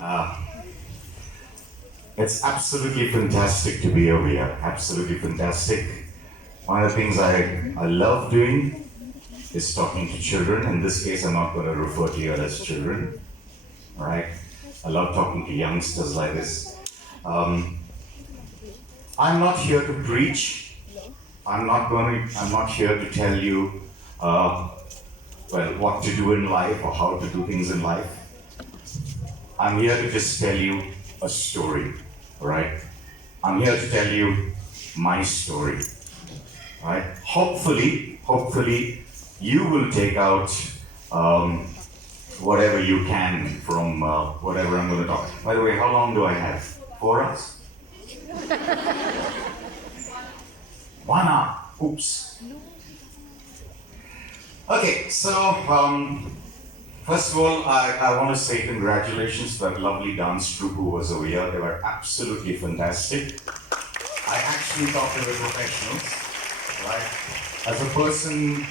Uh, it's absolutely fantastic to be over here. Absolutely fantastic. One of the things I love doing is talking to children. In this case, I'm not going to refer to you as children. All right? I love talking to youngsters like this. Um, I'm not here to preach. I'm not here to tell you, what to do in life or how to do things in life. I'm here to just tell you a story, all right? I'm here to tell you my story, all right? Hopefully, you will take out whatever you can from whatever I'm going to talk. By the way, how long do I have? 4 hours? 1 hour. Oops. Okay, so first of all, I want to say congratulations to that lovely dance troupe who was over here. They were absolutely fantastic. I actually thought they were professionals, right? As a person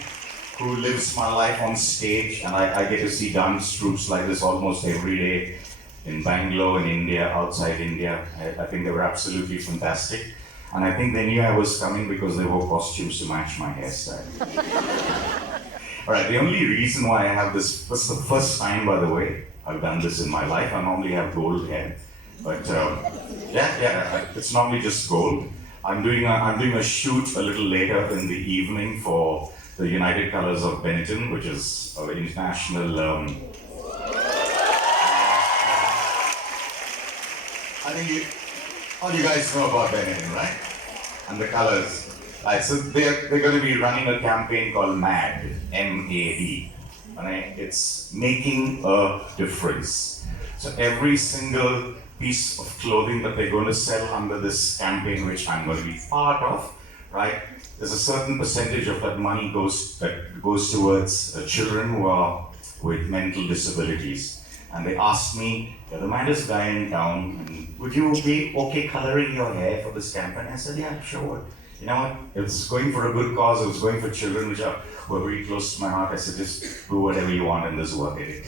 who lives my life on stage, and I get to see dance troupes like this almost every day in Bangalore, in India, outside India. I think they were absolutely fantastic. And I think they knew I was coming because they wore costumes to match my hairstyle. All right, the only reason why I have this was the first time, by the way, I've done this in my life. I normally have gold hair, but it's normally just gold. I'm doing a shoot a little later in the evening for the United Colors of Benetton, which is an international. I think all you guys know about Benetton, right? And the colors. Right, so they're going to be running a campaign called MAD, M-A-D. Right? It's making a difference. So every single piece of clothing that they're going to sell under this campaign, which I'm going to be part of, right? There's a certain percentage of that money goes towards children who are with mental disabilities. And they asked me, you're the maddest guy in town, and would you be okay coloring your hair for this campaign? I said, yeah, sure. You know what? It was going for a good cause. It was going for children who were very close to my heart. I said, just do whatever you want in this work ethic.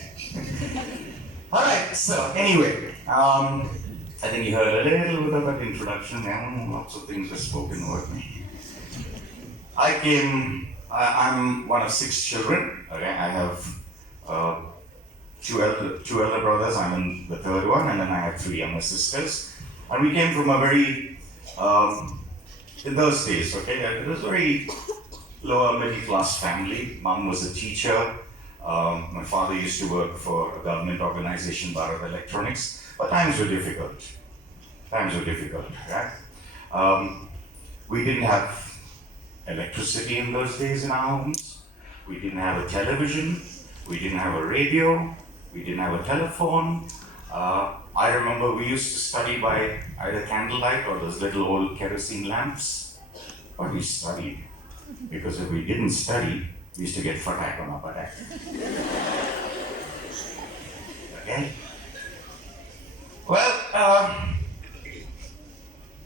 All right. So anyway, I think you heard a little bit of that introduction. Lots of things were spoken about me. I'm one of 6 children. Okay, I have two elder brothers. I'm in the third one, and then I have 3 younger sisters. And we came from a very in those days, okay, it was a very lower middle class family. Mom was a teacher. My father used to work for a government organization, Bharat Electronics. But times were difficult. Right? We didn't have electricity in those days in our homes. We didn't have a television. We didn't have a radio. We didn't have a telephone. I remember we used to study by either candlelight or those little old kerosene lamps. But we studied. Because if we didn't study, we used to get fatak on our patak. Okay? Well,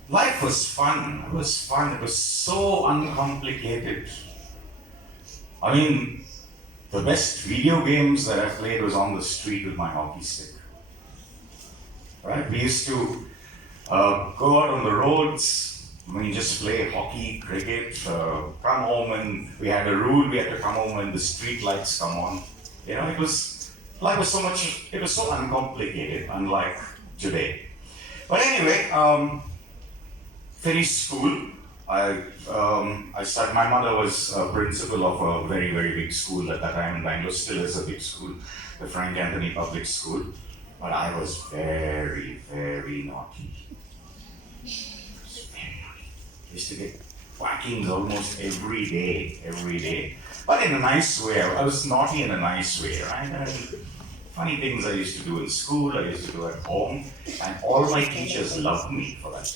life was fun. It was fun. It was so uncomplicated. I mean, the best video games that I played was on the street with my hockey stick. Right? We used to go out on the roads. Just play hockey, cricket, come home, and we had a rule: we had to come home when the street lights come on. You know, life was so uncomplicated, unlike today. But anyway, finished school. I started. My mother was a principal of a very, very big school at that time in Bangalore. Still is a big school, the Frank Anthony Public School. But I was very, very naughty. I used to get whackings almost every day. But in a nice way. I was naughty in a nice way, right? Funny things I used to do in school, I used to do at home, and all my teachers loved me for that.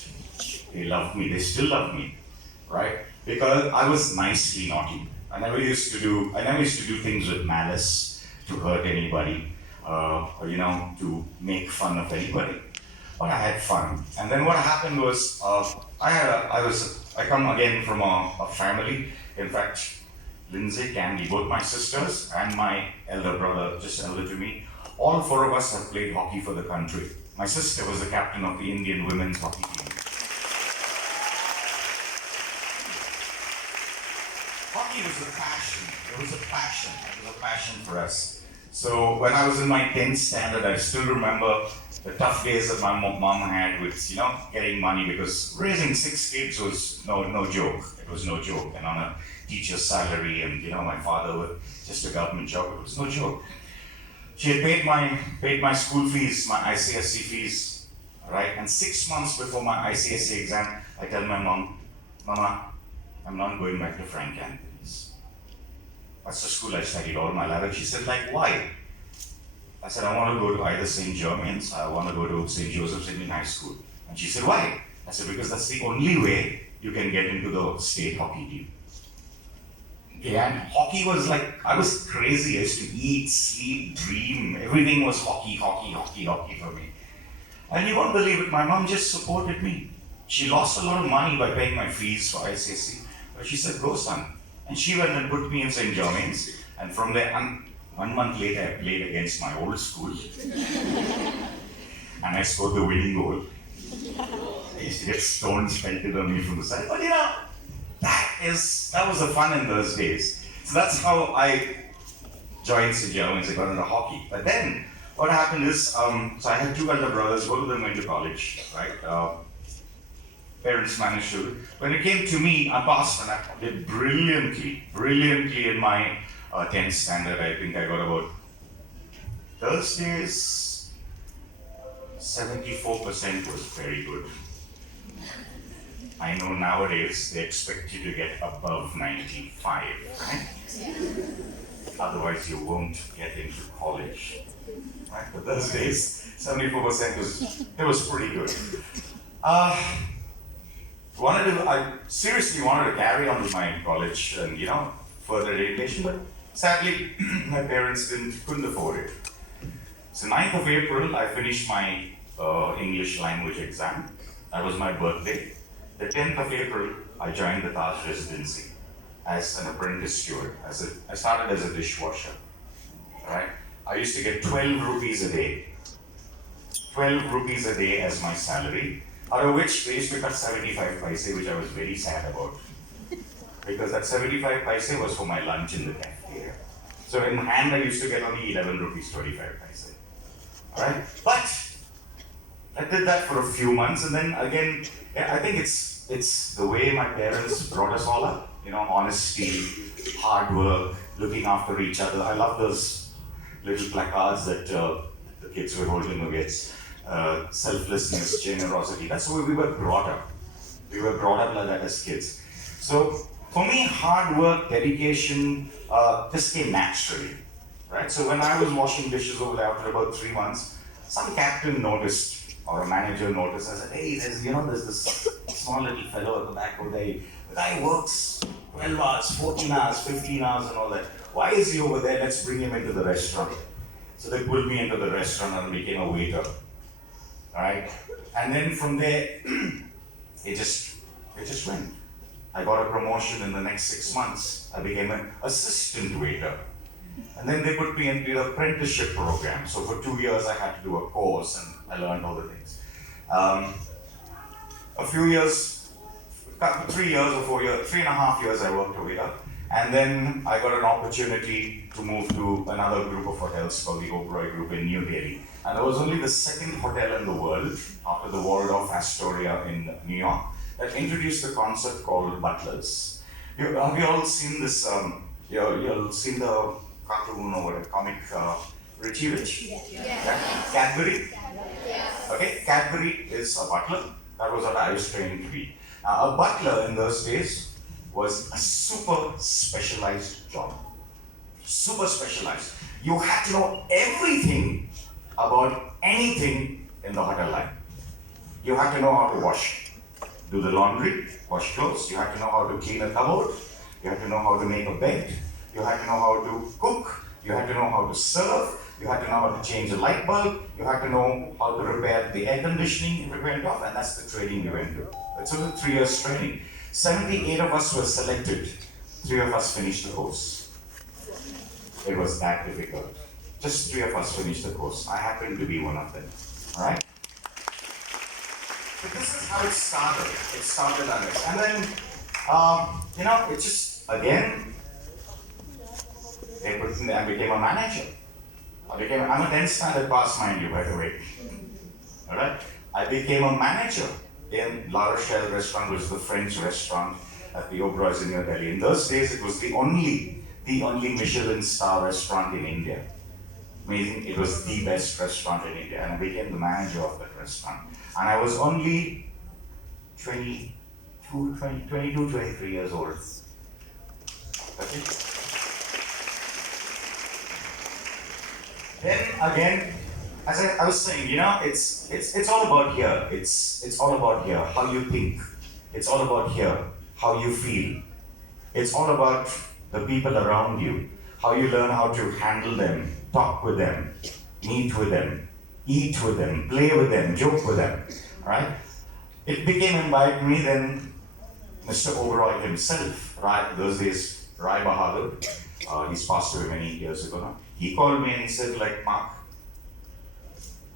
They loved me, they still love me, right? Because I was nicely naughty. I never used to do things with malice to hurt anybody, or to make fun of anybody. But I had fun. And then what happened was, I come again from a family. In fact, Lindsay, Candy, both my sisters and my elder brother, just elder to me, All four of us have played hockey for the country. My sister was the captain of the Indian women's hockey team. Hockey was a passion. It was a passion. It was a passion for us. So when I was in my 10th standard, I still remember the tough days that my mom had with, getting money, because raising 6 kids was no joke. It was no joke. And on a teacher's salary, and my father with just a government job, it was no joke. She had paid my school fees, my ICSE fees, right? And 6 months before my ICSE exam, I tell my mom, Mama, I'm not going back to Frank Anthony's. That's the school I studied all my life. And she said, like, why? I said, I want to go to either St. Germain's, I want to go to St. Joseph's Indian High School. And she said, why? I said, because that's the only way you can get into the state hockey team. Yeah, and hockey was like, I was crazy. I used to eat, sleep, dream. Everything was hockey for me. And you won't believe it, my mom just supported me. She lost a lot of money by paying my fees for ICSE. But she said, go son. And she went and put me in St. Germain's. And from there, 1 month later, I played against my old school. And I scored the winning goal. I used to get stones pelted on me from the side. But that was the fun in those days. So that's how I joined St. Germain's. I got into hockey. But then, what happened is, so I had 2 elder brothers, both of them went to college, right? Parents managed to. When it came to me, I passed and I did brilliantly in my 10th standard. I think I got about Thursdays, 74% was very good. I know nowadays they expect you to get above 95, right? Otherwise you won't get into college, right? But those days, 74% was pretty good. I seriously wanted to carry on with my college and further education, but sadly my parents couldn't afford it. So 9th of April, I finished my English language exam. That was my birthday. The 10th of April, I joined the Taj Residency as an apprentice steward. I started as a dishwasher. Right? I used to get 12 rupees a day. 12 rupees a day as my salary, out of which they used to cut 75 paise, which I was very sad about. Because that 75 paise was for my lunch in the cafeteria. So in hand, I used to get only 11 rupees 25 paise. Alright? But I did that for a few months, and then again, I think it's the way my parents brought us all up. Honesty, hard work, looking after each other. I love those little placards that the kids were holding against selflessness, generosity. That's the way we were brought up. We were brought up like that as kids. So for me, hard work, dedication, just came naturally. Right? So when I was washing dishes over there after about 3 months, some captain noticed, or a manager noticed. I said, hey, there's this small little fellow at the back over there. The guy works 12 hours, 14 hours, 15 hours and all that. Why is he over there? Let's bring him into the restaurant. So they pulled me into the restaurant and became a waiter. Alright? And then from there, it just went. I got a promotion in the next 6 months. I became an assistant waiter. And then they put me into the apprenticeship program. So for 2 years, I had to do a course and I learned all the things. A few years, 3 years or 4 years, 3.5 years, I worked over here. And then I got an opportunity to move to another group of hotels called the Oberoi Group in New Delhi. And it was only the second hotel in the world, after the Waldorf Astoria in New York, that introduced the concept called butlers. Have you all seen this? You all seen the cartoon or what, a comic, Richie Rich? Yeah. Cadbury? Yeah. Okay, Cadbury is a butler. That was what I was trained to be. A butler in those days was a super specialized job. Super specialized. You had to know everything about anything in the hotel line. You had to know how to wash, do the laundry, wash clothes. You had to know how to clean a cupboard. You had to know how to make a bed. You had to know how to cook. You had to know how to serve. You had to know how to change a light bulb. You had to know how to repair the air conditioning if it went off, and that's the training we went through. It's only 3 years training. 78 of us were selected. 3 of us finished the course. It was that difficult. Just 3 of us finished the course. I happened to be one of them. All right? But this is how it started. It started on this. And then, it just, again, I became a manager. I'm a 10th standard pass, mind you, by the way. All right? I became a manager in La Rochelle restaurant, which is the French restaurant at the Oberoi's in New Delhi. In those days, it was the only Michelin star restaurant in India. Amazing, it was the best restaurant in India, and I became the manager of that restaurant. And I was only 22, 23 years old. Okay? Then again, as I was saying, it's all about here. It's all about here, how you think. It's all about here, how you feel. It's all about the people around you, how you learn how to handle them, talk with them, meet with them, eat with them, play with them, joke with them. Right? It became imbibed in me then. Mr. Oberoi himself, right? Those days, Rai Bahadur, he's passed away many years ago now. He called me and he said, like, Mark,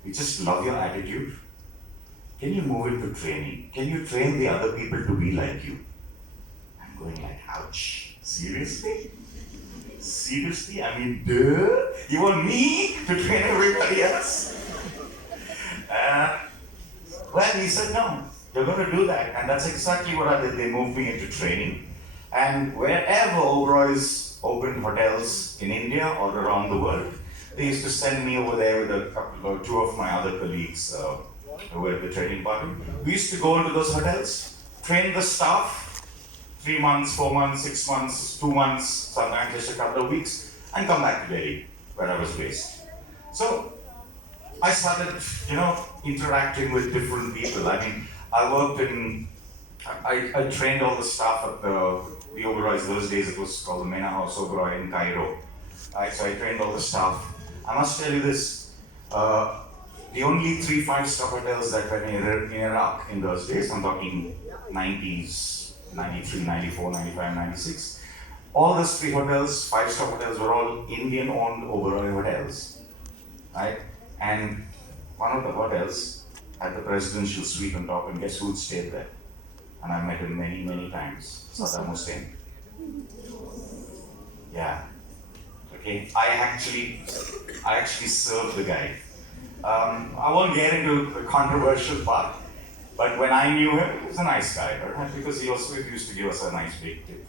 we just love your attitude. Can you move into training? Can you train the other people to be like you? I'm going like, ouch, seriously? Seriously? I mean, duh? You want me to train everybody else? Well, he said, no, you're going to do that. And that's exactly what I did. They moved me into training. And wherever Oberoi's opened hotels in India or around the world, they used to send me over there with two of my other colleagues who were at the training party. We used to go into those hotels, train the staff, 3 months, 4 months, 6 months, 2 months, sometimes just a couple of weeks, and come back to Delhi, where I was based. So I started, interacting with different people. I mean, I trained all the staff at the Oberoi's. Those days it was called the Mena House Oberoi in Cairo. So I trained all the staff. I must tell you this, the only 3 5-star hotels that were in Iraq in those days, I'm talking 90s, 93, 94, 95, 96, all those 3 hotels, 5-star hotels, were all Indian-owned Oberoi hotels, right? And one of the hotels had the presidential suite on top, and guess who stayed there? And I met him many, many times, Saddam Hussein. Yeah. Okay, I actually served the guy. I won't get into the controversial part, but when I knew him, he was a nice guy, right? Because he also used to give us a nice big tip.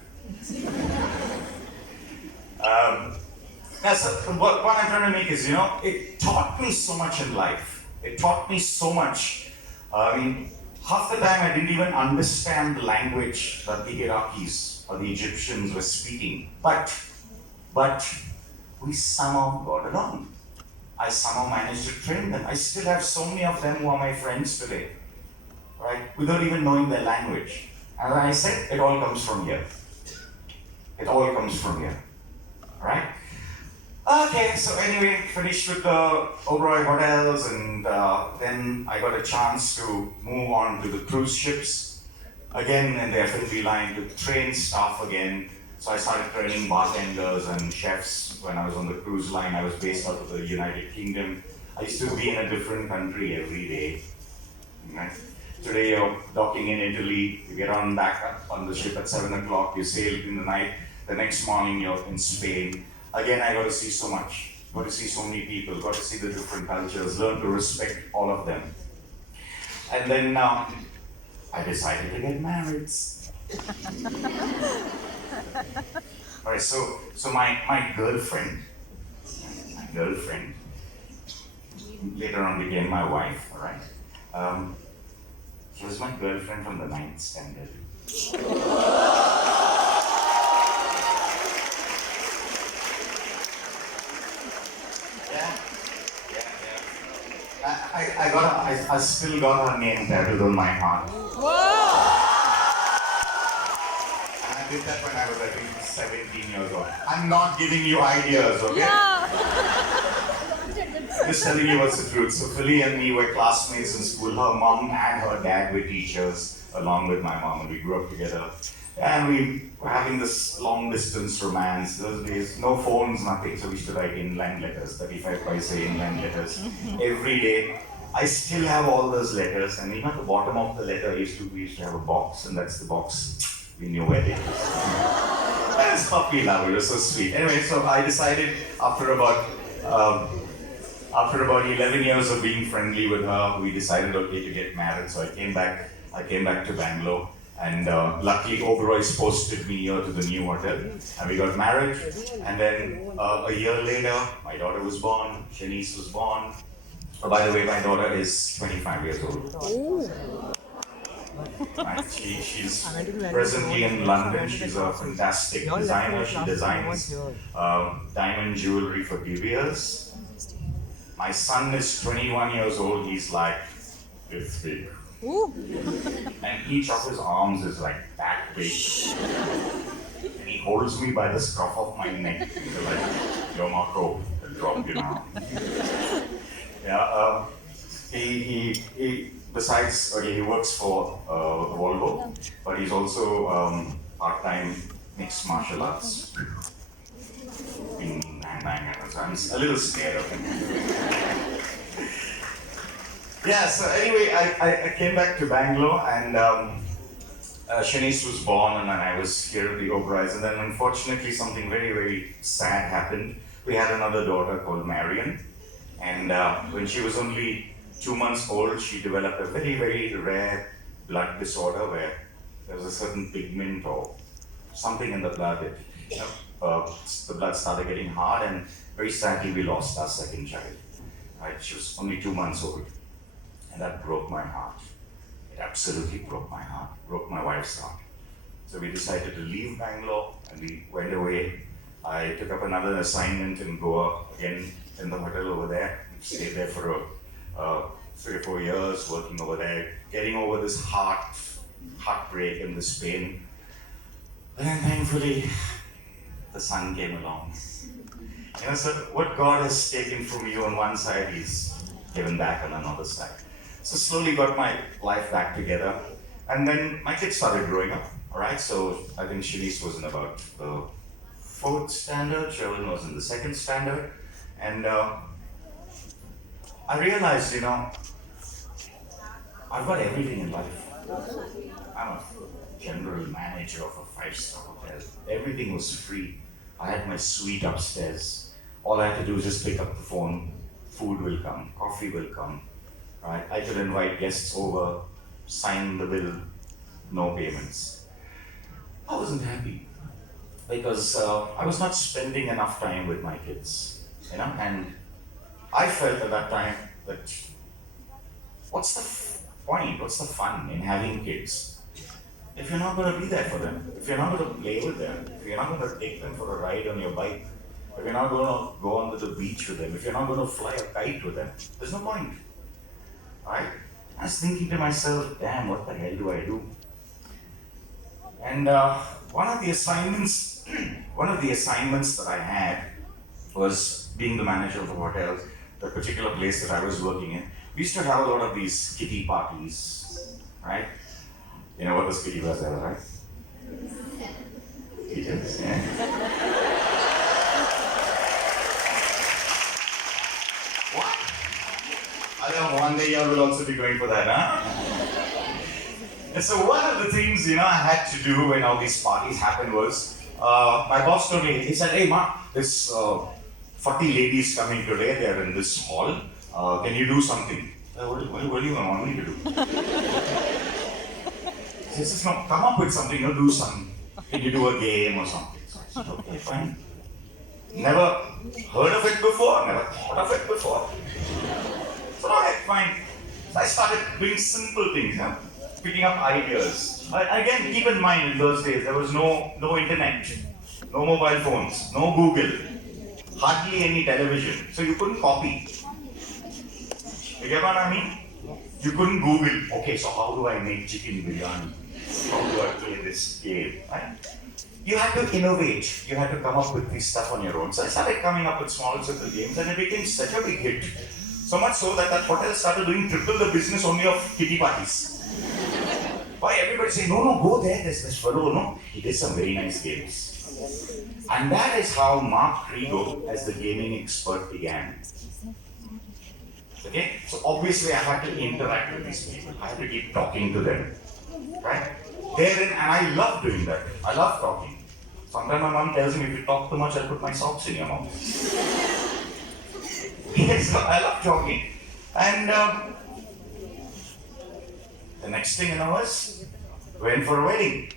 So what I'm trying to make is, it taught me so much in life. It taught me so much. I mean, half the time I didn't even understand the language that the Iraqis or the Egyptians were speaking, but we somehow got along. I somehow managed to train them. I still have so many of them who are my friends today, right? Without even knowing their language. And I said, it all comes from here. It all comes from here, right? Okay, so anyway, finished with the Oberoi hotels, and then I got a chance to move on to the cruise ships, again in the F&B line, to train staff again. So I started training bartenders and chefs when I was on the cruise line. I was based out of the United Kingdom. I used to be in a different country every day. Right? Today you're docking in Italy, you get on back up on the ship at 7 o'clock, you sail in the night, the next morning you're in Spain. Again, I got to see so much, got to see so many people, got to see the different cultures, learn to respect all of them. And then I decided to get married. Alright, so my girlfriend, later on became my wife, alright? She was my girlfriend from the 9th standard. I still got her name tattooed on my heart. Whoa! And I did that when I was, I think, 17 years old. I'm not giving you ideas, okay? Yeah. Just telling you what's the truth. So Philly and me were classmates in school. Her mom and her dad were teachers, along with my mom, and we grew up together. And we were having this long distance romance. Those days, no phones, nothing. So we used to write inland letters, 35 paise inland letters every day. I still have all those letters, and at the bottom of the letter, we used to have a box, and that's the box we knew where it was. That's puppy love. It was so sweet. Anyway, so I decided after about 11 years of being friendly with her, we decided okay to get married. So I came back to Bangalore, and luckily Oberoy's posted me here to the new hotel, and we got married. And then a year later, my daughter was born. Shanice was born. Oh, by the way, my daughter is 25 years old. Right? She's presently in London. She's a fantastic designer. She designs diamond jewelry for De Beers. My son is 21 years old. He's like this big. And each of his arms is like that big. And he holds me by the scruff of my neck. He's like, yo, Marco, I'll drop you now. Yeah, he besides, okay, he works for Volvo, but he's also part-time mixed martial arts. Bing, bang, bang, so I'm a little scared of him. Yeah, so anyway, I came back to Bangalore, and Shanice was born, and then I was here at the Oberoy's, and then unfortunately something very, very sad happened. We had another daughter called Marion, and when she was only 2 months old, she developed a very, very rare blood disorder where there was a certain pigment or something in the blood that the blood started getting hard, and very sadly we lost our second child. Right? She was only 2 months old, and that broke my heart. It absolutely broke my heart, broke my wife's heart. So we decided to leave Bangalore, and we went away. I took up another assignment in Goa, again in the hotel over there. Stayed there for 3 or 4 years, working over there, getting over this heartbreak and this pain. But then thankfully, the son came along. So what God has taken from you on one side, He's given back on another side. So slowly got my life back together. And then my kids started growing up, all right? So I think Shanice was in about the 4th standard, Sherwin was in the 2nd standard. And I realized, I've got everything in life. I'm a general manager of a 5-star hotel. Everything was free. I had my suite upstairs. All I had to do was just pick up the phone. Food will come, coffee will come. Right? I could invite guests over, sign the bill, no payments. I wasn't happy because I was not spending enough time with my kids, and I felt at that time that what's the point, what's the fun in having kids if you're not going to be there for them, if you're not going to play with them, if you're not going to take them for a ride on your bike, if you're not going to go on to the beach with them, if you're not going to fly a kite with them, there's no point. Right? I was thinking to myself, damn, what the hell do I do? And one of the assignments that I had was being the manager of the hotel, the particular place that I was working in. We used to have a lot of these kitty parties, right? You know what those kitty bars are, right? Kittens, yeah. What? I know one day you will also be going for that, huh? And so one of the things, I had to do when all these parties happened was, my boss told me, he said, hey, Ma, there's 40 ladies coming today, they're in this hall. Can you do something? What do you want me to do? He says, no, come up with something, do something. Can you do a game or something? So I said, okay, fine. Never heard of it before, never thought of it before. So okay, fine. So I started doing simple things, picking up ideas. But again, keep in mind in those days, there was no internet, no mobile phones, no Google, hardly any television. So you couldn't copy. You get what I mean? You couldn't Google, okay, so how do I make chicken biryani? How do I play this game? Right? You had to innovate. You had to come up with this stuff on your own. So I started coming up with small simple games, and it became such a big hit. So much so that hotel started doing triple the business only of kitty parties. Why everybody say, no, go there, there's this fellow, no? He did some very nice games. And that is how Mark Rigo, as the gaming expert, began. Okay? So obviously I had to interact with these people. I had to keep talking to them. Right? And I love doing that. I love talking. Sometimes my mom tells me, if you talk too much, I'll put my socks in your mouth. So I love talking. And the next thing you know is, we went for a wedding.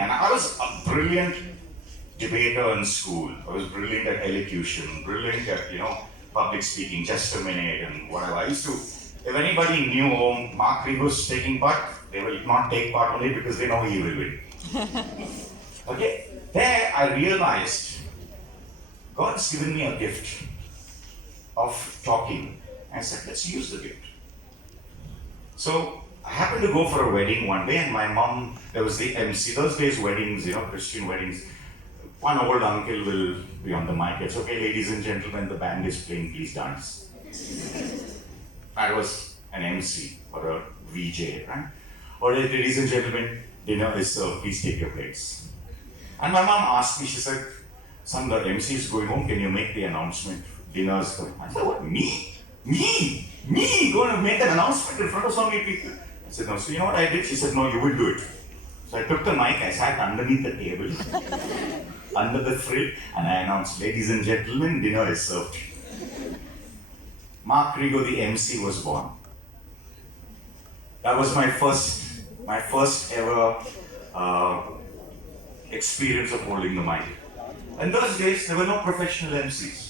And I was a brilliant debater in school. I was brilliant at elocution, brilliant at, public speaking, just a minute and whatever. I used to, if anybody knew Mark Rigo was taking part, they will not take part only because they know he will win. Okay? There I realized God has given me a gift of talking. I said, let's use the gift. So I happened to go for a wedding one day, and my mom, there was the MC. Those days, weddings, Christian weddings, one old uncle will be on the mic. It's okay, ladies and gentlemen, the band is playing, please dance. I was an MC or a VJ, right? Or ladies and gentlemen, dinner is served, please take your plates. And my mom asked me, she said, son, the MC is going home, can you make the announcement? Dinner's coming. I said, what, me? Me going to make an announcement in front of so many people? I said, no. So you know what I did? She said, no, you will do it. So I took the mic, I sat underneath the table, under the frill, and I announced, ladies and gentlemen, dinner is served. Mark Rigo, the MC, was born. That was my first ever experience of holding the mic. In those days, there were no professional MCs.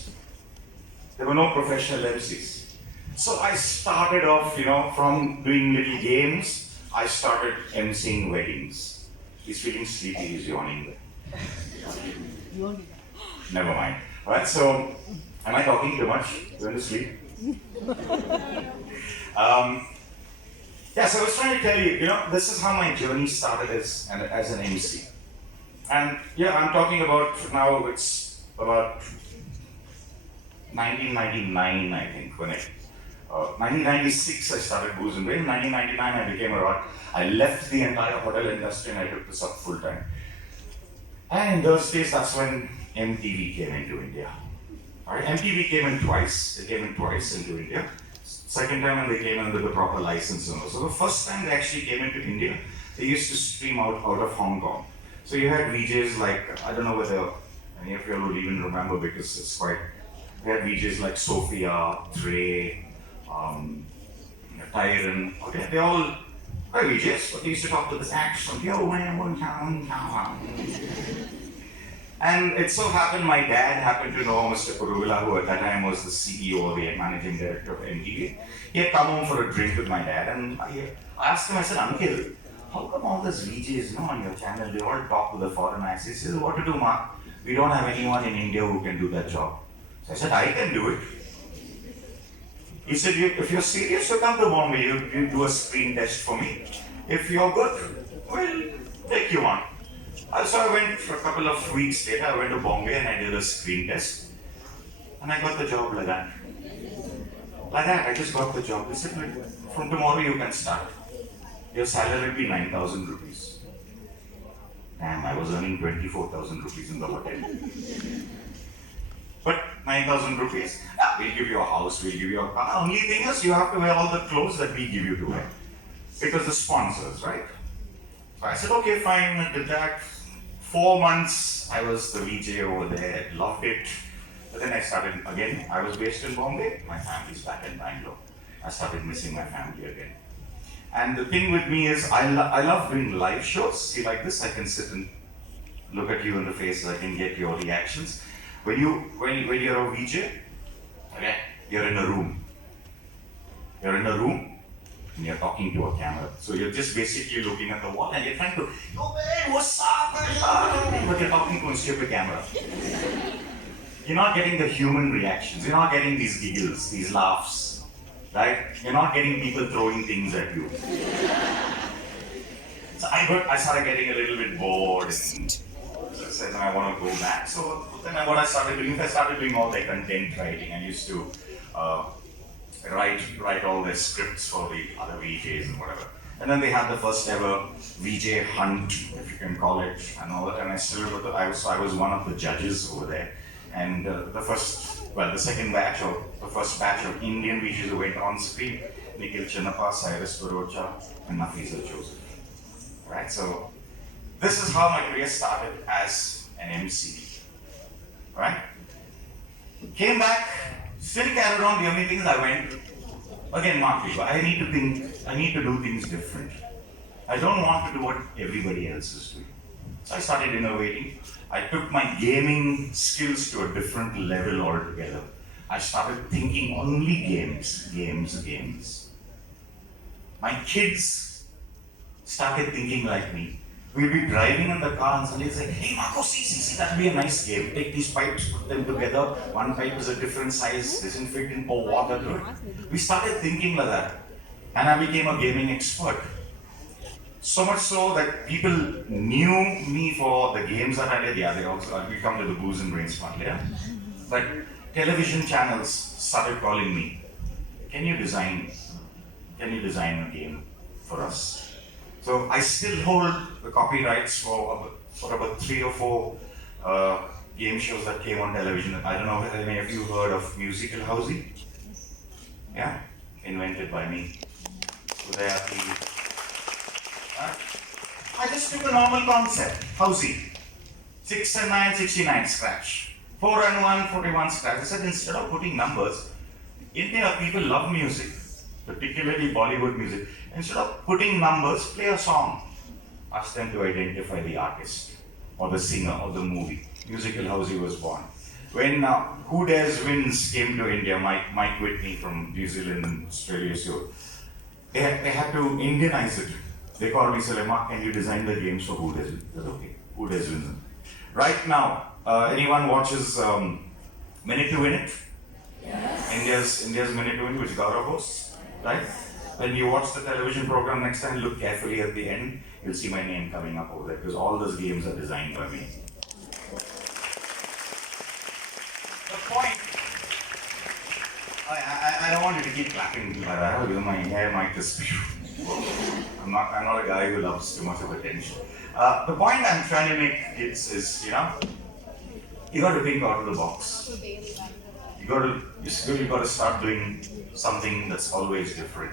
So I started off, from doing little games, I started emceeing weddings. He's feeling sleepy, he's yawning there. Never mind. Alright, so, am I talking too much? Going to sleep? So I was trying to tell you, this is how my journey started as an MC. And I'm talking about, now it's about 1999, I think, when 1996 I started Booze and Whale. 1999 I became a rock. I left the entire hotel industry and I took this up full time. And in those days, that's when MTV came into India. Right? MTV came in twice. They came in twice into India. Second time when they came under the proper license. So the first time they actually came into India, they used to stream out of Hong Kong. So you had VJs like, I don't know whether any of you will even remember because it's quite, we had VJs like Sophia, Trey, Tyron, okay, they all were VJs, but they used to talk to this accent, and it so happened my dad happened to know Mr. Kuruvilla, who at that time was the CEO, the managing director of MTV. He had come home for a drink with my dad, and I asked him, I said, Uncle, how come all these VJs on your channel, they all talk with the foreign accents? He said, what to do, Mark? We don't have anyone in India who can do that job. So I said, I can do it. He said, if you're serious, you come to Bombay, you do a screen test for me. If you're good, we'll take you on. So I went for a couple of weeks later, I went to Bombay and I did a screen test. And I got the job like that. I just got the job. They said, from tomorrow you can start. Your salary will be 9,000 rupees. Damn, I was earning 24,000 rupees in the hotel. But 9,000 rupees, we'll give you a house, we'll give you a car. Only thing is, you have to wear all the clothes that we give you to wear. Because the sponsors, right? So I said, okay, fine, I did that. 4 months, I was the VJ over there, loved it. But then I started again, I was based in Bombay, my family's back in Bangalore. I started missing my family again. And the thing with me is, I love doing live shows. See, like this, I can sit and look at you in the face, I can get your reactions. When you're a VJ, okay, you're in a room. And you're talking to a camera. So you're just basically looking at the wall and you're trying to, yo man, what's up? But you're talking to a stupid camera. You're not getting the human reactions. You're not getting these giggles, these laughs, right? You're not getting people throwing things at you. So I started getting a little bit bored and I said, I want to go back. So then what I started doing all the content writing. I used to write all the scripts for the other VJs and whatever. And then they had the first ever VJ hunt, if you can call it, and all that. And I still remember, I was one of the judges over there. And the second batch, or the first batch of Indian VJs who went on screen, Nikhil Chinnappa, Cyrus Barocha, and Nafisa Joseph. Right, so this is how my career started as an MC. Right? Came back, still carried on. The only things I went, again, marketing. I need to do things different. I don't want to do what everybody else is doing. So I started innovating. I took my gaming skills to a different level altogether. I started thinking only games. My kids started thinking like me. We'll be driving in the car and somebody say, hey Marco, see, that'll be a nice game. Take these pipes, put them together. One pipe is a different size, disinfectant, pour water to it. We started thinking like that. And I became a gaming expert. So much so that people knew me for the games that I did. Yeah, we come to the Booze and Brains part later. But television channels started calling me. Can you design a game for us? So I still hold the copyrights for about 3 or 4 game shows that came on television. I don't know if any of you heard of Musical Housey? Yeah, invented by me. So they are I just took a normal concept, Housey. 6 and 9, 69 scratch. 4 and 1, 41 scratch. I said instead of putting numbers, India people love music, particularly Bollywood music. Instead of putting numbers, play a song. Ask them to identify the artist or the singer or the movie. Musical Housey was born. When Who Dares Wins came to India, Mike Whitney from New Zealand and Australia, so they had to Indianize it. They called me, said, Mark, can you design the games for Who Dares Wins? I said, okay, Who Dares Wins. Right now, anyone watches Minute to Win It? Yes. India's Minute to Win It, which Gaurav hosts, right? When you watch the television program next time, look carefully at the end, you'll see my name coming up over there, because all those games are designed by me. The point, I don't want you to keep clapping like that, because my hair might just be... I'm not a guy who loves too much of attention. The point I'm trying to make is, you got to think out of the box. You got to start doing something that's always different,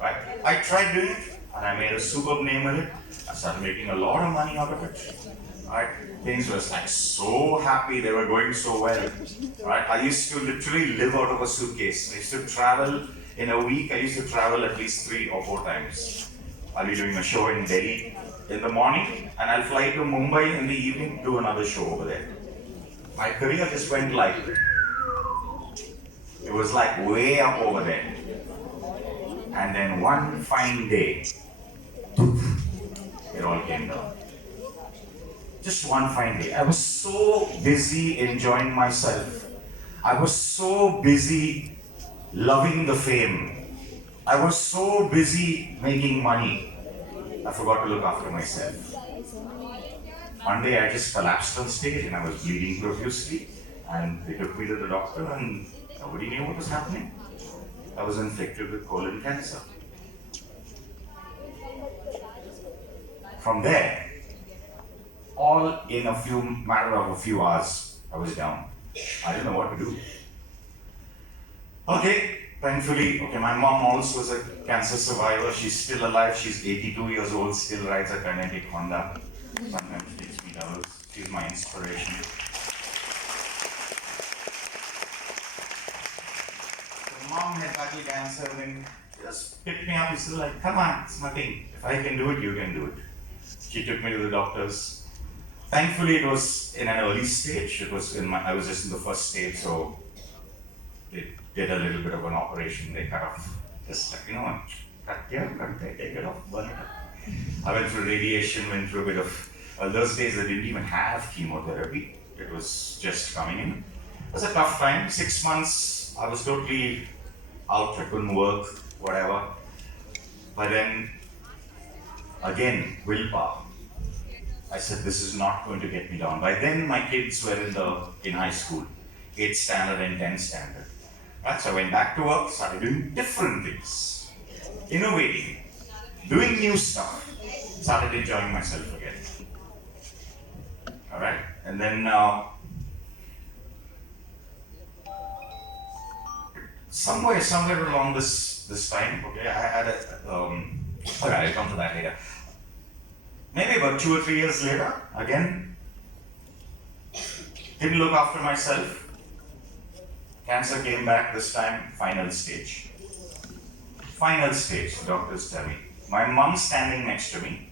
right? I tried doing it, and I made a superb name of it. I started making a lot of money out of it. Right? Things were like so happy, they were going so well. Right? I used to literally live out of a suitcase. I used to travel in a week. I used to travel at least 3 or 4 times. I'll be doing a show in Delhi in the morning, and I'll fly to Mumbai in the evening to do another show over there. My career just went like, it was like way up over there. And then one fine day, it all came down. Just one fine day. I was so busy enjoying myself. I was so busy loving the fame. I was so busy making money. I forgot to look after myself. One day I just collapsed on stage and I was bleeding profusely. And they took me to the doctor and nobody knew what was happening. I was infected with colon cancer. From there, all in matter of a few hours, I was down. I didn't know what to do. Okay, thankfully, my mom also was a cancer survivor. She's still alive. She's 82 years old, still rides a kinetic Honda. Sometimes takes me doubles. She's my inspiration. So mom had battle cancer, and then she just picked me up. She said, like, come on, it's nothing. If I can do it, you can do it. She took me to the doctors. Thankfully, it was in an early stage. I was just in the first stage, so they did a little bit of an operation. They cut off, just like, cut here, cut there, take it off, burn it up. I went through radiation, went through a bit of, those days they didn't even have chemotherapy. It was just coming in. It was a tough time. 6 months, I was totally out. I couldn't work, whatever. But then, again, willpower. I said, this is not going to get me down. By then, my kids were in high school, 8th standard and 10th standard. Right? So I went back to work, started doing different things, innovating. doing new stuff. Started enjoying myself again. All right, and then somewhere along this time, okay, I had a all right, I'll come to that later. Maybe about 2 or 3 years later, again, didn't look after myself. Cancer came back this time, final stage. Final stage, doctors tell me. My mom standing next to me,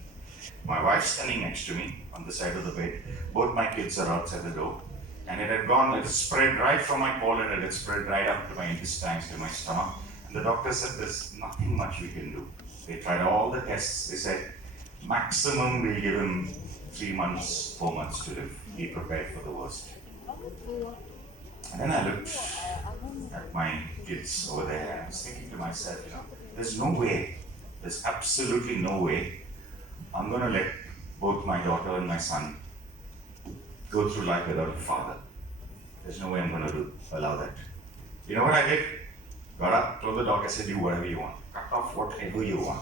my wife standing next to me on the side of the bed. Both my kids are outside the door. And it had spread right from my colon, it had spread right up to my intestines, to my stomach. And the doctor said, there's nothing much we can do. They tried all the tests. They said, maximum we'll give him 3 months, 4 months to live. Be prepared for the worst. And then I looked at my kids over there and I was thinking to myself, there's no way, there's absolutely no way I'm going to let both my daughter and my son go through life without a father. There's no way I'm going to allow that. You know what I did? Got up, told the doctor, I said, do whatever you want. Cut off whatever you want.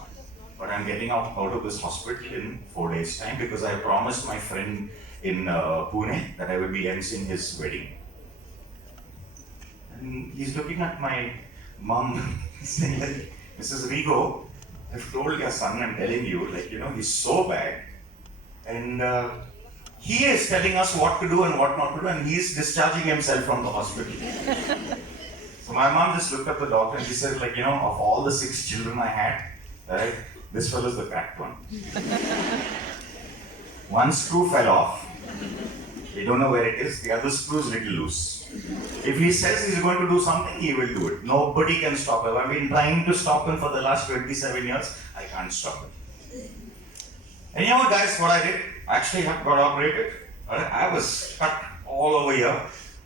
But I'm getting out of this hospital in 4 days' time because I promised my friend in Pune that I would be emceeing his wedding. And he's looking at my mom saying, like, Mrs. Rigo, I've told your son, I'm telling you, he's so bad. And he is telling us what to do and what not to do, and he's discharging himself from the hospital. So my mom just looked at the doctor and she said, of all the 6 children I had, right, this fellow's the cracked one. One screw fell off. We don't know where it is. The other screw is a little loose. If he says he's going to do something, he will do it. Nobody can stop him. I've been trying to stop him for the last 27 years. I can't stop him. And you know what, guys, what I did? I actually got operated. I was cut all over here.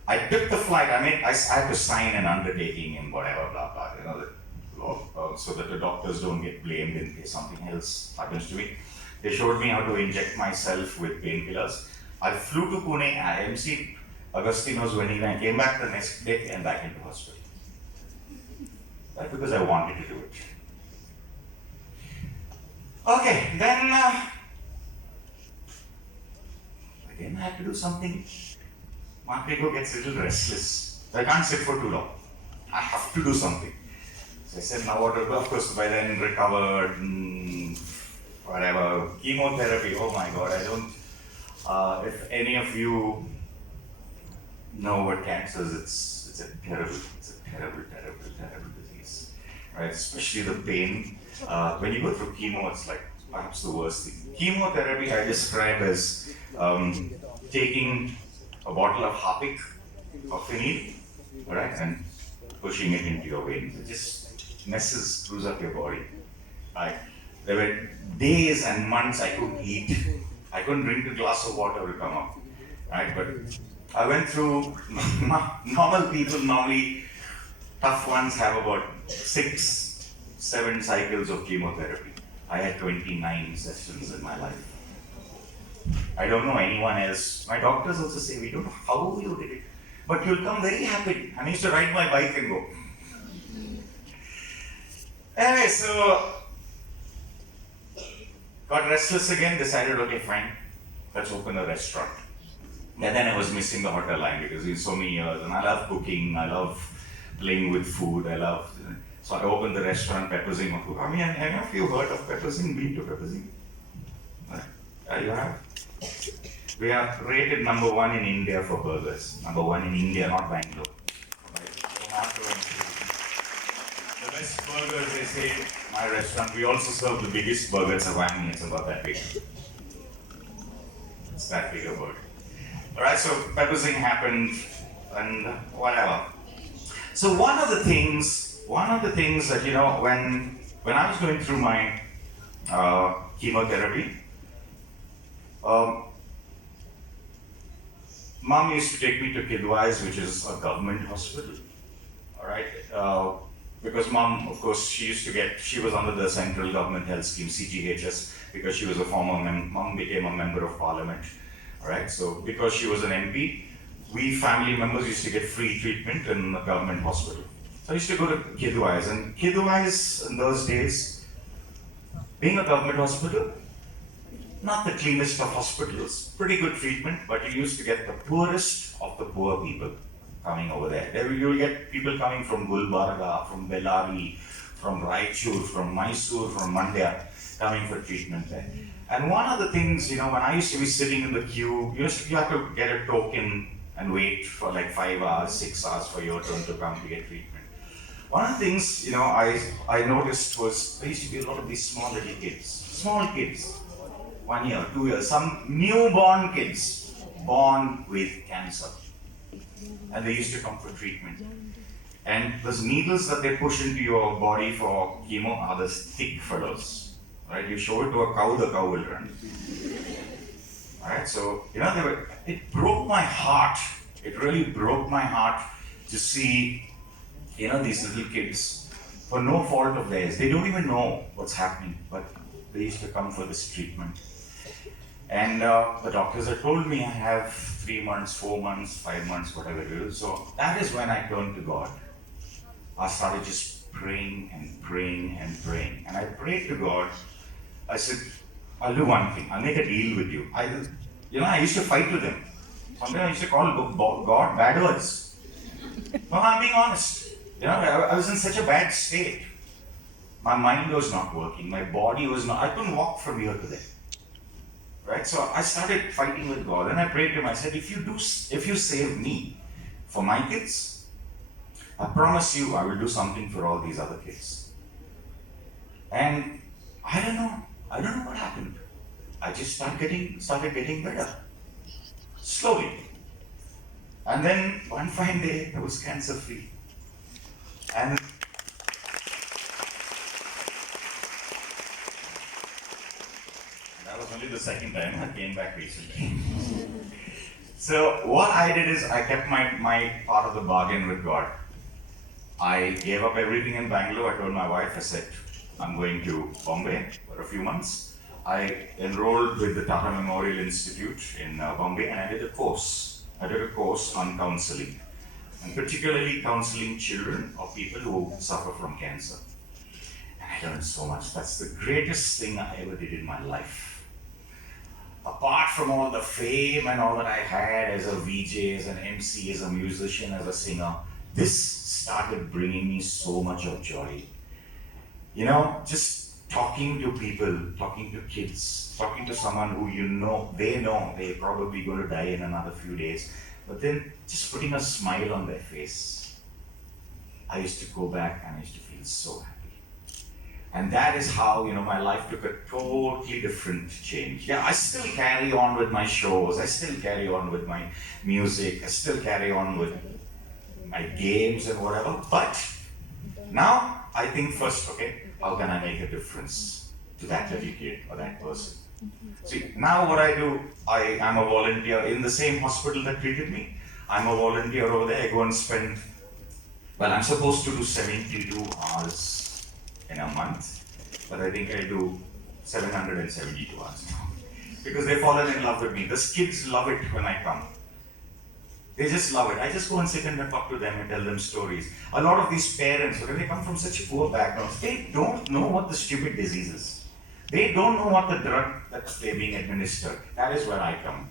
I took the flight. I had to sign an undertaking and whatever, blah, blah, so that the doctors don't get blamed in case something else happens to me. They showed me how to inject myself with painkillers. I flew to Pune, I emceed Agostino's wedding, and I came back the next day and back into hospital. That's because I wanted to do it. Okay, then again I have to do something. Marco gets a little restless. I can't sit for too long. I have to do something. So I said, now what? Of course, by then recovered, whatever. Chemotherapy, oh my God, I don't. If any of you know what cancer is, it's a terrible disease, right? Especially the pain. When you go through chemo, it's like perhaps the worst thing. Chemotherapy I describe as taking a bottle of Harpic or phenol, right, and pushing it into your veins. It just screws up your body. There were days and months I couldn't eat. I couldn't drink a glass of water to come up, right? But I went through, normal people, normally tough ones have about 6, 7 cycles of chemotherapy. I had 29 sessions in my life. I don't know anyone else. My doctors also say, we don't know how you did it, but you'll come very happy. I used to ride my bike and go. Anyway, so got restless again, decided, okay, fine, let's open a restaurant. And then I was missing the hotel line because in so many years, and I love cooking, I love playing with food, so I opened the restaurant, Pepperzing. Any of you heard of Pepperzing, been to Pepperzing? You have? We are rated number 1 in India for burgers. Number 1 in India, not Bangalore. The best burgers, they say, my restaurant. We also serve the biggest burgers of Wang. It's about that big. It's that big a bird. Alright, so Pepperzing happened and whatever. So one of the things that, when I was going through my chemotherapy, Mom used to take me to Kidwais, which is a government hospital. Alright, because Mom, of course, she was under the central government health scheme, CGHS, because she was a former Mom became a member of parliament. Alright, so because she was an MP, we family members used to get free treatment in the government hospital. So I used to go to Kidwais, and Kidwais in those days, Being a government hospital, not the cleanest of hospitals, pretty good treatment, but you used to get the poorest of the poor people coming over there. You will get people coming from Gulbarga, from Bellary, from Raichur, from Mysore, from Mandya, coming for treatment there. And one of the things, when I used to be sitting in the queue, you have to get a token and wait for like 5 hours, 6 hours for your turn to come to get treatment. One of the things, I noticed was there used to be a lot of these small little kids, small kids, 1 year, 2 years, some newborn kids born with cancer. And they used to come for treatment. And those needles that they push into your body for chemo are the thick fellows. Right? You show it to a cow, the cow will run. Alright, so it broke my heart. It really broke my heart to see, these little kids, for no fault of theirs. They don't even know what's happening, but they used to come for this treatment. And the doctors had told me I have 3 months, 4 months, 5 months, whatever it is. So that is when I turned to God. I started just praying and praying and praying. And I prayed to God. I said, I'll do one thing. I'll make a deal with you. I used to fight with him. Sometimes I used to call God bad words. No, I'm being honest. I was in such a bad state. My mind was not working. My body was not. I couldn't walk from here to there. Right? So I started fighting with God, and I prayed to him. I said, if you save me for my kids, I promise you I will do something for all these other kids. And I don't know what happened. I just started getting better. Slowly. And then one fine day I was cancer free. And that was only the second time. I came back recently. So what I did is I kept my part of the bargain with God. I gave up everything in Bangalore. I told my wife, I said, I'm going to Bombay for a few months. I enrolled with the Tata Memorial Institute in Bombay, and I did a course. I did a course on counseling, and particularly counseling children or people who suffer from cancer. And I learned so much. That's the greatest thing I ever did in my life. Apart from all the fame and all that I had as a VJ, as an MC, as a musician, as a singer, this started bringing me so much of joy. Just talking to people, talking to kids, talking to someone who they're probably going to die in another few days, but then just putting a smile on their face. I used to go back and I used to feel so happy. And that is how, my life took a totally different change. Yeah, I still carry on with my shows, I still carry on with my music, I still carry on with my games and whatever, but now I think first, how can I make a difference to that little kid or that person? See, now what I do, I'm a volunteer in the same hospital that treated me. I'm a volunteer over there. I go and spend, I'm supposed to do 72 hours in a month, but I think I do 772 hours now. Because they've fallen in love with me. The kids love it when I come. They just love it. I just go and sit and talk to them and tell them stories. A lot of these parents, when they come from such poor backgrounds, they don't know what the stupid disease is. They don't know what the drug that's they're being administered. That is where I come.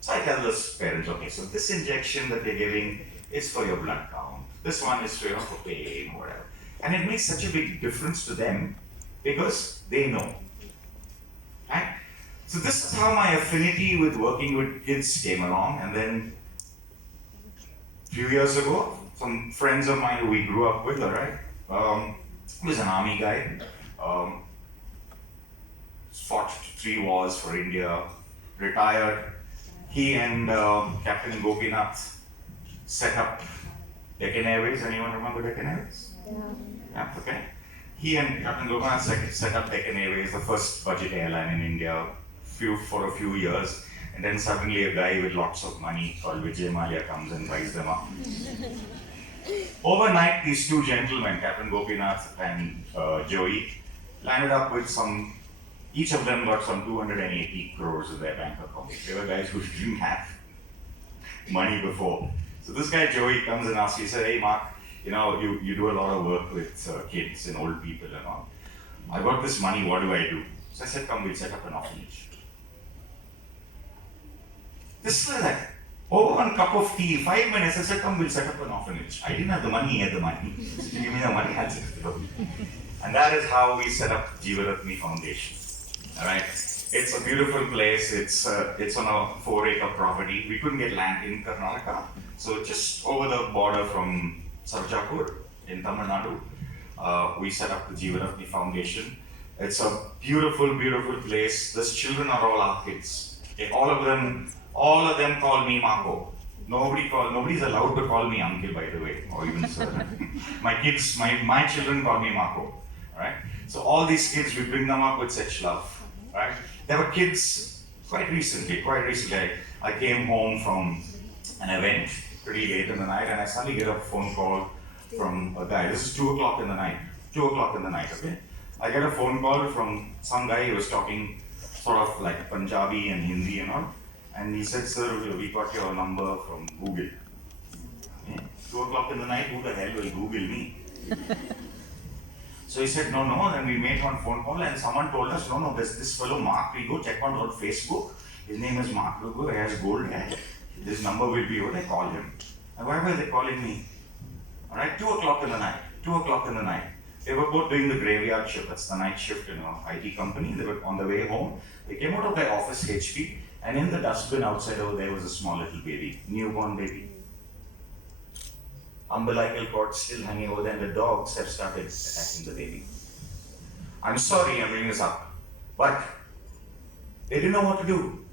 So I tell those parents, so this injection that they're giving is for your blood count. This one is for pain or whatever. And it makes such a big difference to them because they know. Right? So this is how my affinity with working with kids came along. And then a few years ago, some friends of mine who we grew up with, he was an army guy, fought 3 wars for India, retired. He and Captain Gopinath set up Deccan Airways. Anyone remember Deccan Airways? Yeah, okay. He and Captain Gopinath set up Deccan Airways, the first budget airline in India, for a few years. And then suddenly a guy with lots of money called Vijay Mallya comes and buys them up. Overnight, these 2 gentlemen, Captain Gopinath and Joey, landed up with each of them got some 280 crores in their bank account. They were guys who didn't have money before. So this guy Joey comes and asks, he said, hey Mark, you do a lot of work with kids and old people and all. I got this money, what do I do? So I said, come, we'll set up an orphanage. This was like, over one cup of tea, 5 minutes, I said, come, we'll set up an orphanage. I didn't have the money, he had the money. So give me the money, I'll set it up. And that is how we set up Jeevaratni Foundation. All right? It's a beautiful place. It's on a 4-acre property. We couldn't get land in Karnataka. So just over the border from Sarjapur in Tamil Nadu, we set up the Jeevaratni Foundation. It's a beautiful, beautiful place. These children are all our kids. Okay, all of them call me Marco. Nobody's allowed to call me uncle, by the way, or even sir. My children call me Marco. Right? So all these kids, we bring them up with such love. Right? There were kids quite recently. I came home from an event pretty late in the night, and I suddenly get a phone call from a guy. This is 2 o'clock in the night. 2 o'clock in the night, okay? I get a phone call from some guy who was talking sort of like Punjabi and Hindi and all. And he said, sir, we got your number from Google. Okay? 2 o'clock in the night, who the hell will Google me? So he said, no, then we made one phone call and someone told us, no, there's this fellow Mark, we go check on Facebook. His name is Mark, he has gold hair. This number will be over, they call him. And why were they calling me? All right, 2 o'clock in the night, 2 o'clock in the night. They were both doing the graveyard shift, that's the night shift in an IT company. They were on the way home. They came out of their office HP, and in the dustbin outside over there was a small little baby, newborn baby. Umbilical cord still hanging over there, and the dogs have started attacking the baby. I'm sorry I'm bringing this up, but they didn't know what to do.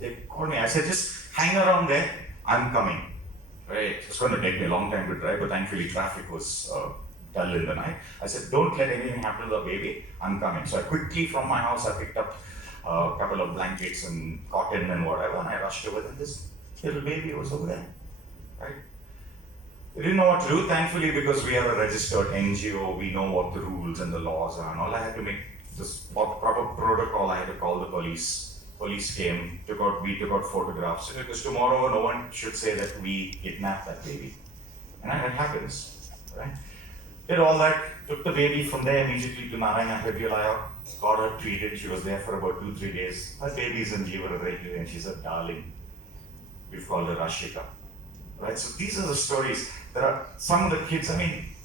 They called me. I said, just hang around there, I'm coming. Right? It's going to take me a long time to drive, but thankfully traffic was dull in the night. I said, don't let anything happen to the baby, I'm coming. So I quickly from my house, I picked up a couple of blankets and cotton and whatever, and I rushed over, and this little baby was over there. Right? We didn't know what to do, thankfully, because we are a registered NGO, we know what the rules and the laws are, and all I had to make this proper protocol. I had to call the police. Police came, we took out photographs, because tomorrow no one should say that we kidnapped that baby. And that happens, right? Did all that, took the baby from there immediately to Narayana Hridyalaya, got her treated. She was there for about 2-3 days. Her baby's in Jeevaratni and she's a darling. We've called her Rashika. Right, so these are the stories. There are some of the kids,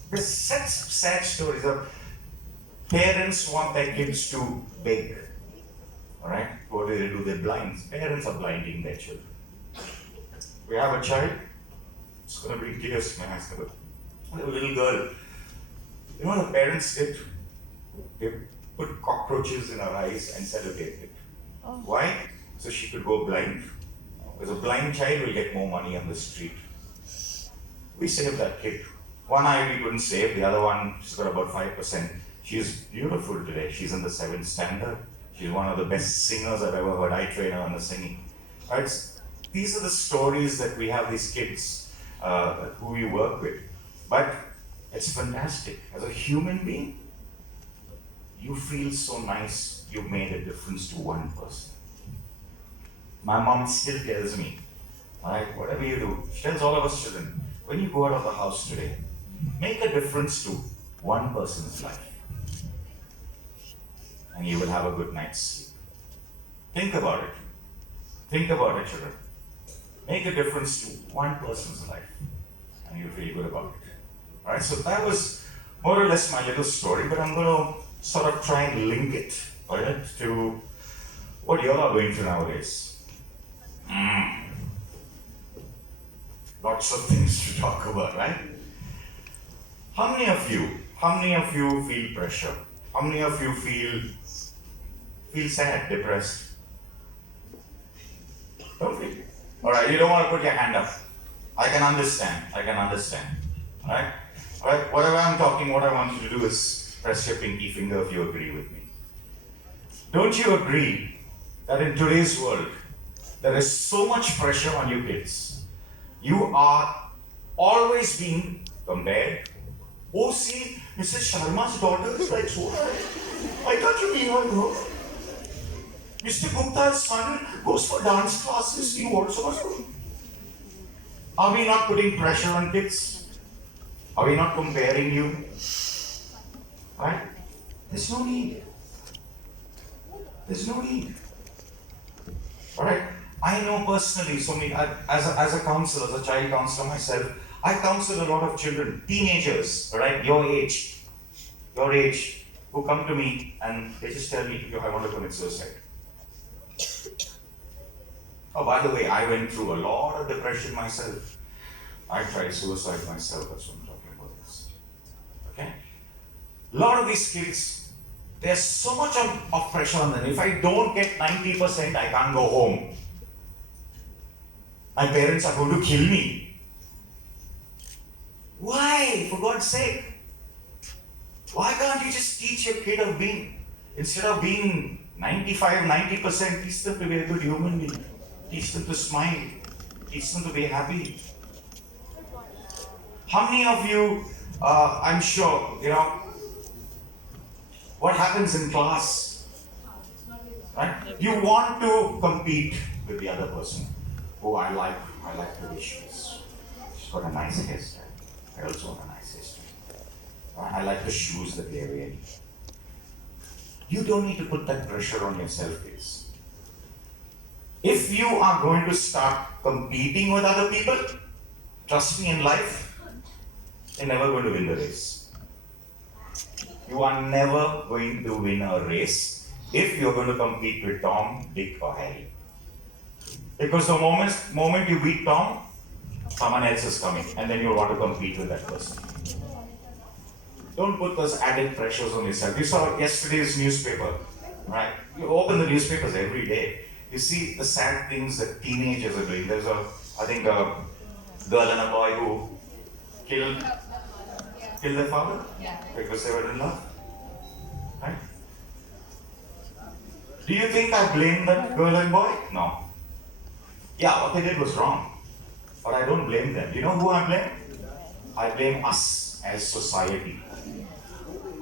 there's such sad stories of parents want their kids to beg. Alright, what do they do? They're blind. Parents are blinding their children. We have a child, it's going to bring tears to my eyes. A little girl. You know what the parents did? They put cockroaches in her eyes and sellotape it. Oh. Why? So she could go blind. Because a blind child will get more money on the street. We saved that kid. One eye we couldn't save, the other one, she's got about 5%. She's beautiful today. She's in the 7th standard. She's one of the best singers I've ever heard. I train her in the singing. Right? These are the stories that we have, these kids who we work with. But it's fantastic. As a human being, you feel so nice you've made a difference to one person. My mom still tells me, alright, whatever you do, she tells all of us children, when you go out of the house today, make a difference to one person's life. And you will have a good night's sleep. Think about it. Think about it, children. Make a difference to one person's life. And you'll feel good about it. Alright, so that was more or less my little story, but I'm going to sort of try and link it, alright, to what you all are going through nowadays. Lots of things to talk about, right? How many of you feel pressure? How many of you feel sad, depressed? Don't feel. Alright, you don't want to put your hand up. I can understand. Alright? Alright, whatever I'm talking, what I want you to do is press your pinky finger if you agree with me. Don't you agree that in today's world, there is so much pressure on you kids? You are always being compared. Oh, see, Mrs. Sharma's daughter is like so. Why can't you be like her? Mr. Gupta's son goes for dance classes. You also must go. Are we not putting pressure on kids? Are we not comparing you? Right? There's no need. There's no need. Alright? I know personally so many, as a counselor, as a child counselor myself, I counsel a lot of children, teenagers, alright, your age, who come to me and they just tell me, I want to commit suicide. Oh, by the way, I went through a lot of depression myself. I tried suicide myself, that's what I'm talking about this. Okay? A lot of these kids, there's so much of pressure on them. If I don't get 90%, I can't go home. My parents are going to kill me. Why? For God's sake. Why can't you just teach your kid of being, instead of being 95, 90%, teach them to be a good human being. Teach them to smile. Teach them to be happy. How many of you, I'm sure, what happens in class? Right? You want to compete with the other person. Oh, I like the way she's got a nice hairstyle. I also want a nice hairstyle. I like the shoes that they're wearing. You don't need to put that pressure on yourself, kids. If you are going to start competing with other people, trust me, in life, you're never going to win the race. You are never going to win a race if you're going to compete with Tom, Dick, or Harry. Because the moment you beat Tom, someone else is coming, and then you want to compete with that person. Don't put those added pressures on yourself. You saw yesterday's newspaper, right? You open the newspapers every day. You see the sad things that teenagers are doing. There's a girl and a boy who killed their father because they were in love. Right? Do you think I blame that girl and boy? No. Yeah, what they did was wrong. But I don't blame them. You know who I blame? I blame us as society.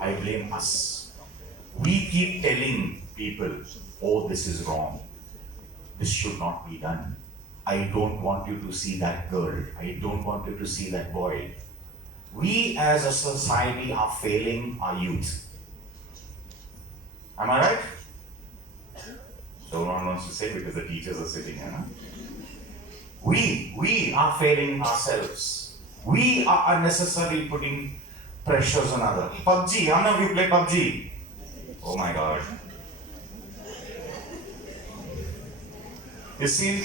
I blame us. We keep telling people, oh, this is wrong. This should not be done. I don't want you to see that girl. I don't want you to see that boy. We as a society are failing our youth. Am I right? So no one wants to say because the teachers are sitting here. Huh? We are failing ourselves. We are unnecessarily putting pressures on others. PUBG, how many of you play PUBG? Oh my God. You see,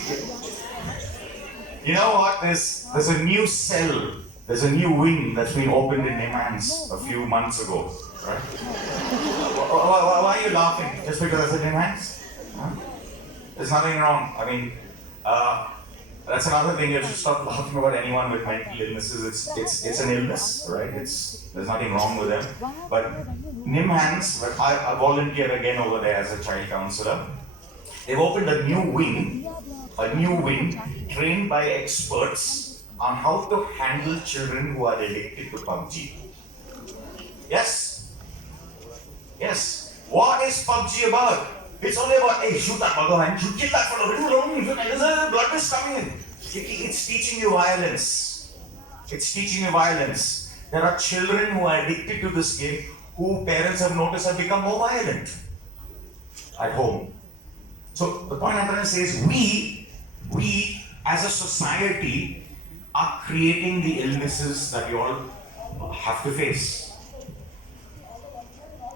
you know what? There's a new cell, there's a new wing that's been opened in NIMHANS a few months ago, right? Why are you laughing? Just because I said NIMHANS? Huh? There's nothing wrong. I mean, that's another thing. You should stop laughing about anyone with mental illnesses. It's an illness, right? There's nothing wrong with them. But NIMHANS, but I volunteer again over there as a child counselor. They've opened a new wing trained by experts on how to handle children who are addicted to PUBG. Yes? Yes. What is PUBG about? It's only about, hey, shoot that bugger, man. You kill that fellow. Blood is coming in. It's teaching you violence. It's teaching you violence. There are children who are addicted to this game who parents have noticed have become more violent at home. So the point I'm trying to say is we as a society are creating the illnesses that you all have to face.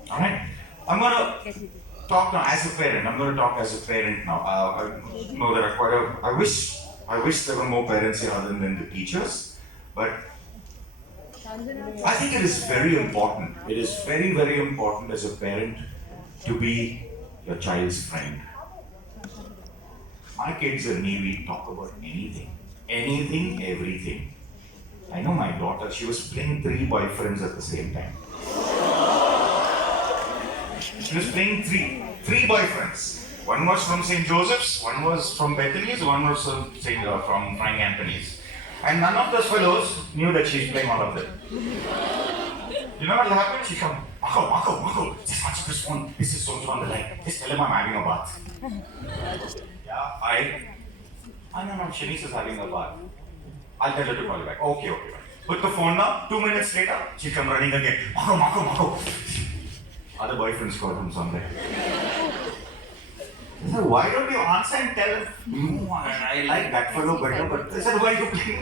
Alright? I'm going to talk now as a parent. I'm going to talk as a parent now. I know there are quite a... I wish there were more parents here other than the teachers. But I think it is very important. It is very, very important as a parent to be your child's friend. My kids and me, we talk about anything. Anything, everything. I know my daughter, she was playing 3 boyfriends at the same time. She was playing three boyfriends. One was from St. Joseph's, one was from Bethany's, one was from Frank Anthony's. And none of those fellows knew that she's playing all of them. You know what happened? She come, Marco, just watch this phone. This is so on the line. Just tell him I'm having a bath. Yeah, no, Shanice is having a bath. I'll tell her to call you back. Okay. Put the phone down. 2 minutes later, she'll come running again. Marco. other boyfriends called him someday. I said, why don't you answer and tell him, no, I like that fellow better, but I said, why you play?